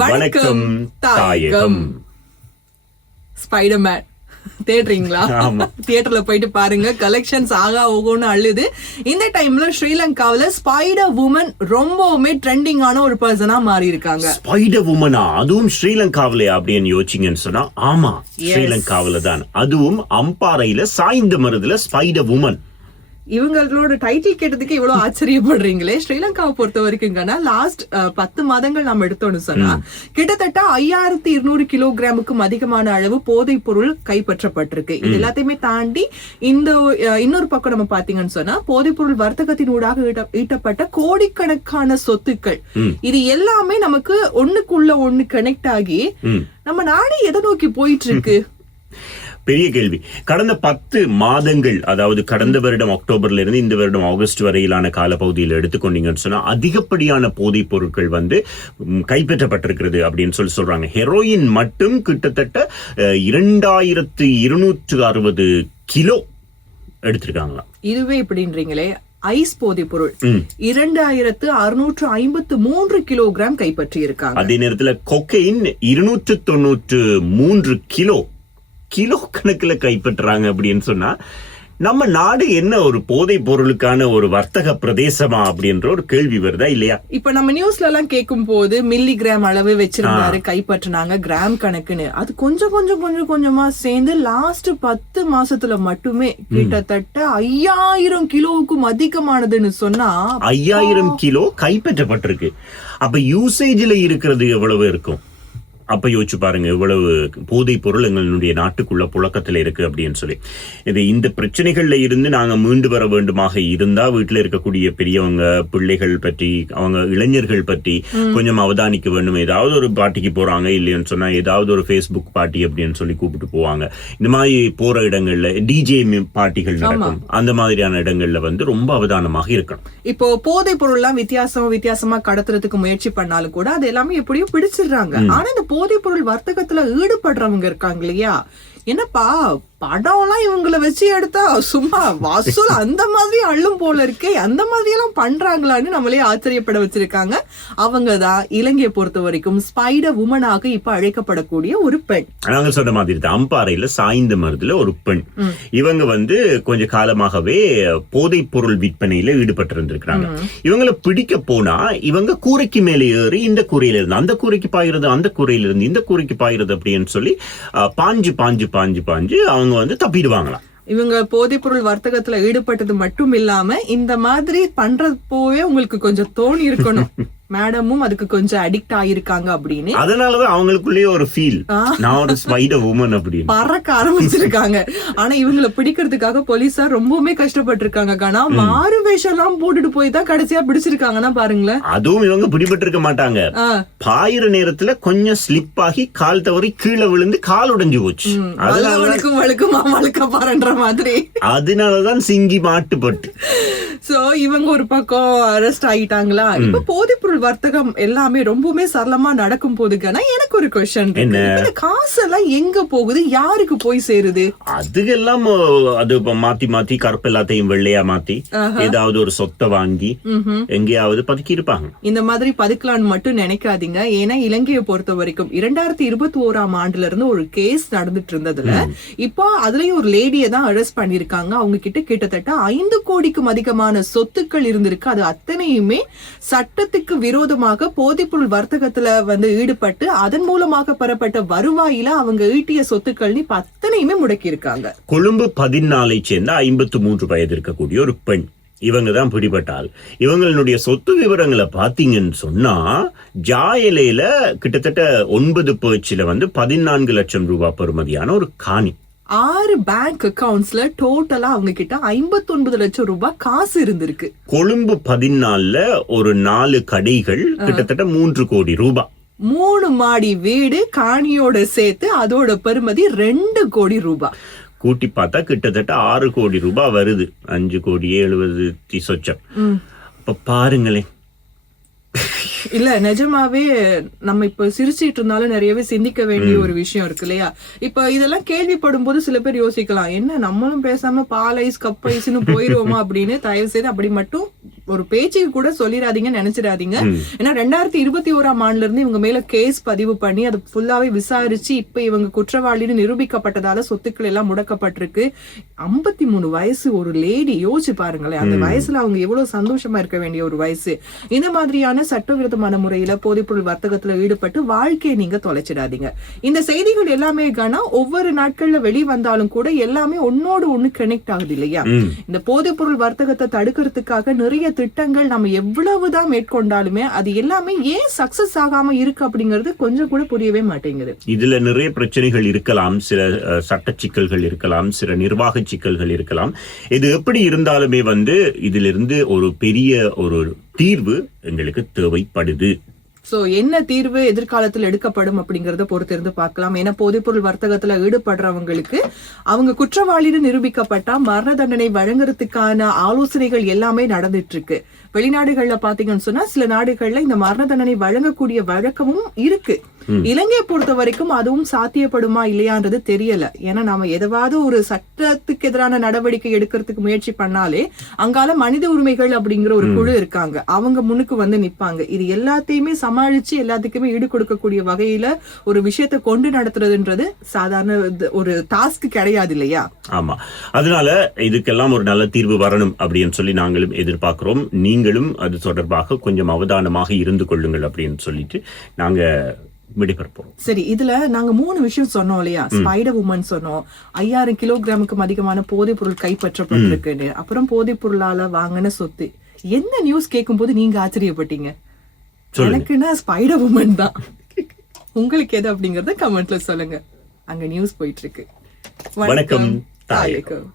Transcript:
வணக்கம் தாயகம். ஸ்பைடர்மேன் தேடுறீங்களா? தியேட்டர்ல போயிட்டு பாருங்க. கலெக்ஷன்ஸ் ஆகா ஓகோன்னு அள்ளுது. இந்த டைம்ல ஸ்ரீலங்காவில ஸ்பைடர் வுமன் ரொம்பவுமே ட்ரெண்டிங்கான ஒரு பர்சனா மாறி இருக்காங்க. ஸ்பைடர் வுமனா? அதுவும் ஸ்ரீலங்காவில அப்படின்னு யோசிச்சீங்கன்னு சொன்னா ஆமா, ஸ்ரீலங்காவில தான். அதுவும் அம்பாறையில சாய்ந்த மருதுல ஸ்பைடர் வுமன். இவங்களோட டைட்டில் கேட்டதுக்கு இவ்வளவு ஆச்சரியப்படுறீங்களே. ஸ்ரீலங்காவை பொறுத்த வரைக்கும் லாஸ்ட் 10 மாதங்கள் நம்ம எடுத்தோம்னு சொன்னா கிட்டத்தட்ட 5200 கிலோகிராமுக்கும் அதிகமான அளவு போதைப் பொருள் கைப்பற்றப்பட்டிருக்கு. இது எல்லாத்தையுமே தாண்டி இந்த இன்னொரு பக்கம் நம்ம பாத்தீங்கன்னு சொன்னா போதைப் பொருள் வர்த்தகத்தின் ஊடாக ஈட்டப்பட்ட கோடிக்கணக்கான சொத்துக்கள், இது எல்லாமே நமக்கு ஒண்ணுக்குள்ள ஒண்ணு கனெக்ட் ஆகி நம்ம நாடு எதை நோக்கி போயிட்டு இருக்கு? பெரிய கேள்வி. கடந்த 10 மாதங்கள், அதாவது கடந்த வருடம் அக்டோபர்ல இருந்து இந்த வருடம் ஆகஸ்ட் வரையிலான காலப்பகுதியில் எடுத்துக்கொண்டீங்கன்னு சொன்னா அதிகப்படியான போதைப் பொருட்கள் கைப்பற்றப்பட்டிருக்கிறது அப்படின்னு சொல்றாங்க. ஹெரோயின் மட்டும் கிட்டத்தட்ட 2260 கிலோ எடுத்திருக்காங்களாம். இதுவே இப்படின்றீங்களே. ஐஸ் போதைப் பொருள் 2653 கிலோகிராம் கைப்பற்றி இருக்காங்க. அதே நேரத்துல கொக்கைன் 293 கிலோ கணக்குல கைப்பற்றாங்க அப்படின்னு சொன்னா நம்ம நாடு என்ன ஒரு போதைப் பொருளுக்கான ஒரு வர்த்தக பிரதேசமா அப்படின்ற ஒரு கேள்வி வருதா இல்லையா? இப்ப நம்ம நியூஸ்ல எல்லாம் கேட்கும் போது மில்லிகிராம் அளவு வச்சிருந்தாரு, கைப்பற்றினாங்க கிராம் கணக்குன்னு. அது கொஞ்சமா சேர்ந்து லாஸ்ட் 10 மாசத்துல மட்டுமே கிட்டத்தட்ட 5000 கிலோவுக்கும் அதிகமானதுன்னு சொன்னா 5000 கிலோ கைப்பற்றப்பட்டிருக்கு. அப்ப யூசேஜ்ல இருக்கிறது எவ்வளவு இருக்கும்? அப்ப யோசிச்சு பாருங்க, இவ்வளவு போதைப் பொருள் எங்களுடைய நாட்டுக்குள்ள புழக்கத்துல இருக்கு அப்படின்னு சொல்லி. இந்த பிரச்சனைகள்ல இருந்து நாங்க மீண்டு வர வேண்டுமாக இருந்தா வீட்டுல இருக்கக்கூடிய பெரியவங்க, பிள்ளைகள் பற்றி, அவங்க இளைஞர்கள் பற்றி கொஞ்சம் அவதானிக்க வேண்டும். ஏதாவது ஒரு பார்ட்டிக்கு போறாங்க இல்லைன்னு சொன்னா ஏதாவது ஒரு ஃபேஸ்புக் பார்ட்டி அப்படின்னு சொல்லி கூப்பிட்டு போவாங்க. இந்த மாதிரி போற இடங்கள்ல டிஜே பார்ட்டிகள் நடக்கும். அந்த மாதிரியான இடங்கள்ல ரொம்ப அவதானமாக இருக்கணும். இப்போ போதைப் பொருள் எல்லாம் வித்தியாசமா கடத்துறதுக்கு முயற்சி பண்ணாலும் கூட அது எல்லாமே எப்படியும் பிடிச்சிடுறாங்க. ஆனா இந்த போதைப் பொருள் வர்த்தகத்துல ஈடுபடுறவங்க இருக்காங்க இல்லையா, என்னப்பா படம் எல்லாம் இவங்களை வச்சு எடுத்தா சும்மா வசூல் அந்த மாதிரி அள்ளும் போல இருக்கே, அந்த மாதிரி எல்லாம் பண்றாங்களான்னு நம்மளே ஆச்சரியப்பட வச்சிருக்காங்க. அவங்கதான் இலங்கையை பொறுத்த வரைக்கும் ஸ்பைடர் வுமனாக இப்ப அழைக்கப்படக்கூடிய ஒரு பெண். நாங்க சொன்ன மாதிரி அம்பாறையில சாய்ந்த மருதுல ஒரு பெண். இவங்க கொஞ்ச காலமாகவே போதைப் பொருள் விற்பனையில ஈடுபட்டு இருந்திருக்காங்க. இவங்களை பிடிக்க போனா இவங்க கூரைக்கு மேலே ஏறி இந்த கூரையில இருந்து அந்த கூரைக்கு பாயிறது, அந்த கூரையில இருந்து இந்த கூரைக்கு பாயிறது அப்படின்னு சொல்லி பாஞ்சு அவங்க தப்பிடுவாங்களாம். இவங்க போதைப் பொருள் வர்த்தகத்துல ஈடுபட்டது மட்டும் இல்லாம இந்த மாதிரி பண்றப்போவே உங்களுக்கு கொஞ்சம் தோணி இருக்கணும், மேடமும் அதுக்கு கொஞ்சம் அடிக்ட் ஆயிருக்காங்க அப்படின்னு. அதனாலதான் அவங்களுக்குள்ளேயே ஒரு ஃபீல், நான் ஒரு ஸ்பைடர் வுமன் அப்படின்னு பறக்க ஆரம்பிச்சிருக்காங்க. ஆனா இவங்களை பிடிக்கிறதுக்காக போலீஸார் ரொம்பவுமே கஷ்டப்பட்டு இருக்காங்க. ஆனா மாறு வேஷம் எல்லாம் போட்டுட்டு போய் தான் கடைசியா பிடிச்சிருக்காங்கன்னா பாருங்களேன். அதுவும் இவங்க பிடிபட்டு இருக்க மாட்டாங்க. பாயிர நேரத்துல கொஞ்சம் ஸ்லிப் ஆகி கால் தவறி கீழே விழுந்து கால் உடைஞ்சு போச்சு. பாருன்ற மாதிரி. அதனாலதான் சிங்கி மாட்டுப்பட்டு. சோ இவங்க ஒரு பக்கம் அரெஸ்ட் ஆகிட்டாங்களா. இப்ப போதைப் பொருள் வர்த்தகம் எல்லாமே ரொம்பவுமே சரளமா நடக்கும் போதுக்கான எனக்கு ஒரு கொஸ்டின், இந்த காசு எல்லாம் எங்க போகுது, யாருக்கு போய் சேருது? அதுக்கெல்லாம் அது மாத்தி கருப்பு எல்லாத்தையும் வெள்ளையா மாத்தி ஏதாவது ஒரு சொத்தை வாங்கி எங்கேயாவது பதுக்கி இருப்பாங்க. இந்த மாதிரி பதுக்கலான்னு மட்டும் நினைக்காதீங்க. ஏன்னா இலங்கையை பொறுத்த வரைக்கும் 2021 ஆண்டுல இருந்து ஒரு கேஸ் நடந்துட்டு இருந்ததுல இப்போ அதுலயும் ஒரு லேடியை தான் அரெஸ்ட் பண்ணிருக்காங்க. அவங்க கிட்ட கிட்டத்தட்ட 5 கோடிக்கும் அதிகமான சொத்துக்கள் இருந்திருக்கு. அது அத்தனையுமே சட்டத்துக்கு விரோதமாக போதைப்பொருள் வர்த்தகத்துல ஈடுபட்டு அதன் மூலமாக பெறப்பட்ட வருவாயில அவங்க ஈட்டிய சொத்துக்கள் அத்தனையுமே முடக்கி இருக்காங்க. கொழும்பு 14 சேர்ந்த 53 வயது இருக்கக்கூடிய ஒரு பெண் இவங்க தான் பிடிபட்டால். இவங்களுடைய சொத்து விவரங்களை பாத்தீங்கன்னு சொன்னா ஜாயலையில கிட்டத்தட்ட 9 பேர்ச்சில 14 லட்சம் ரூபாய் பெறுமதியான ஒரு காணி, 6 பேங்க் அக்கவுண்ட்ஸ்ல டோட்டலா அவங்க கிட்ட 59 லட்சம் ரூபாய் காசு இருந்திருக்கு. கொழும்பு 14 ஒரு 4 கடைகள் கிட்டத்தட்ட 3 கோடி ரூபாய், 3 மாடி வீடு காணியோட சேர்த்து அதோட பெறுமதி 2 கோடி ரூபாய். கூட்டி பார்த்தா கிட்டத்தட்ட 6 கோடி ரூபாய் வருது. 5 கோடி 70 சொச்சம். அப்ப பாருங்களேன். இல்ல நிஜமாவே நம்ம இப்ப சிரிச்சிட்டு இருந்தாலும் நிறையவே சிந்திக்க வேண்டிய ஒரு விஷயம் இருக்கு இல்லையா? இப்ப இதெல்லாம் கேள்விப்படும் போது சில பேர் யோசிக்கலாம், என்ன நம்மளும் பேசாம பால் ஐஸ் கப் ஐஸ்ன்னு போயிருவோமா அப்படின்னு. தயவு செய்து அப்படி மட்டும் ஒரு பேச்சுக்கு கூட சொல்லிடாதீங்கன்னு நினைச்சிடாதீங்க. ஏன்னா 2021ஆம் ஆண்டுல இருந்து இவங்க மேல கேஸ் பதிவு பண்ணி அது ஃபுல்லாவே விசாரிச்சு இப்ப இவங்க குற்றவாளின்னு நிரூபிக்கப்பட்டதால சொத்துக்கள் எல்லாம் முடக்கப்பட்டிருக்கு. 53 வயசு ஒரு லேடி, யோசிச்சு பாருங்களேன். அந்த வயசுல அவங்க எவ்வளவு சந்தோஷமா இருக்க வேண்டிய ஒரு வயசு. இந்த மாதிரியான சட்டவிரோதமான முறையில போதைப்பொருள் வர்த்தகத்துல ஈடுபட்டு வாழ்க்கையை நீங்க தொலைச்சிடாதீங்க. இந்த செய்திகள் எல்லாமே ஒவ்வொரு நாட்கள்ல வெளிவந்தாலும் கூட எல்லாமே ஒன்னோடு ஒண்ணு கனெக்ட் ஆகுது இல்லையா? இந்த போதைப்பொருள் வர்த்தகத்தை தடுக்கிறதுக்காக நிறைய திட்டங்கள் நம்ம எவ்வளவுதான் மேற்கொண்டாலுமே அது எல்லாமே ஏன் சக்சஸ் ஆகாம இருக்கு அப்படிங்கிறது கொஞ்சம் கூட புரியவே மாட்டேங்குது. இதுல நிறைய பிரச்சனைகள் இருக்கலாம், சில சட்ட சிக்கல்கள் இருக்கலாம், சில நிர்வாக சிக்கல்கள் இருக்கலாம். இது எப்படி இருந்தாலுமே இதிலிருந்து ஒரு பெரிய ஒரு தீர்வு எங்களுக்கு தேவைப்படுது. சோ என்ன தீர்வு எதிர்காலத்தில் எடுக்கப்படும் அப்படிங்கறத பொறுத்திருந்து பார்க்கலாம். ஏன்னா போதைப்பொருள் வர்த்தகத்துல ஈடுபடுறவங்களுக்கு அவங்க குற்றவாளின்னு நிரூபிக்கப்பட்டா மரண தண்டனை வழங்குறதுக்கான ஆலோசனைகள் எல்லாமே நடந்துட்டு இருக்கு. வெளிநாடுகள்ல பாத்தீங்கன்னு சொன்னா சில நாடுகள்ல இந்த மரண தண்டனை வழங்கக்கூடிய வழக்கமும் இருக்கு. இலங்கையை பொறுத்த வரைக்கும் அதுவும் சாத்தியப்படுமா இல்லையான்றது தெரியல. ஏன்னா நாம எதாவது ஒரு சட்டத்துக்கு எதிரான நடவடிக்கை எடுக்கிறதுக்கு முயற்சி பண்ணாலே அங்கால மனித உரிமைகள் அப்படிங்கிற ஒரு குழு இருக்காங்க, அவங்க முன்னுக்கு நிப்பாங்க. இது எல்லாத்தையுமே சமாளிச்சு எல்லாத்துக்குமே ஈடு கொடுக்கக்கூடிய வகையில ஒரு விஷயத்தை கொண்டு நடத்துறதுன்றது சாதாரண ஒரு டாஸ்க் கிடையாது இல்லையா? ஆமா, அதனால இதுக்கெல்லாம் ஒரு நல்ல தீர்வு வரணும் அப்படின்னு சொல்லி நாங்களும் எதிர்பார்க்கிறோம். நீங்களும் அது தொடர்பாக கொஞ்சம் அவதானமாக இருந்து கொள்ளுங்கள் அப்படின்னு சொல்லிட்டு நாங்க விடைபெறப்போம். சரி, இதுல நாங்க 3 விஷயம் சொன்னோம் இல்லையா? ஸ்பைடர் உமன் சொன்னோம், 5000 கிலோகிராமுக்கும் அதிகமான போதைப் பொருள் கைப்பற்றப்பட்டிருக்குன்னு, அப்புறம் போதைப் பொருளால வாங்கின சொத்து. என்ன நியூஸ் கேட்கும் போது நீங்க ஆச்சரியப்பட்டீங்க? எனக்குன்னா ஸ்பைடர் உமன் தான். உங்களுக்கு எது அப்படிங்கறத கமெண்ட்ல சொல்லுங்க. அங்க நியூஸ் போயிட்டு இருக்கு. வணக்கம் தாயகம்.